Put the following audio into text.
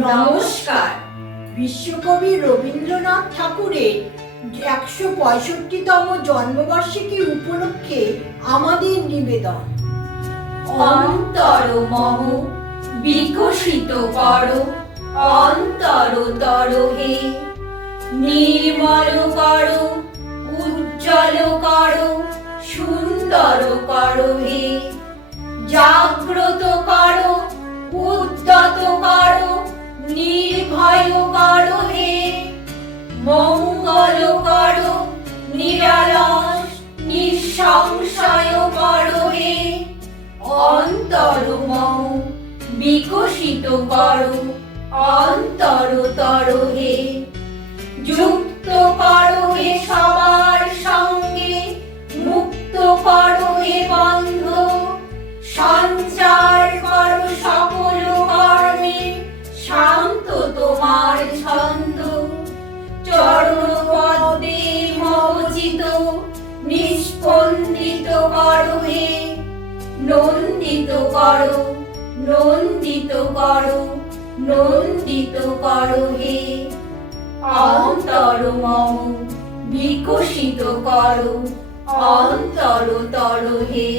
নমস্কার। বিশ্বকবি রবীন্দ্রনাথ ঠাকুরের ১৬৫তম জন্মবার্ষিকী উপলক্ষে আমাদের নিবেদন। অন্তর মম বিকশিত করো, অন্তরতর হে নির্মল করো, উজ্জ্বল করো, সুন্দর করো হে জাগ্রত করো, উদ্যত করো, নির্ভয় করো হে মঙ্গল করো, নিরালস নিঃসংশয় করো হে অন্তর মম বিকশিত করো, অন্তরতর হে যুক্ত করো হে সবার সঙ্গে, মুক্ত করো হে বন্ধ, সঞ্চার করো সকল কর্মে, শান্ত তোমার ছন্দ চরণ পদ্মে মমচিত, নিস্পন্দিত করো হে নন্দিত করো, নন্দিত করো, নন্দিত করো হে অন্তর মম বিকশিত করো, অন্তরতর হে।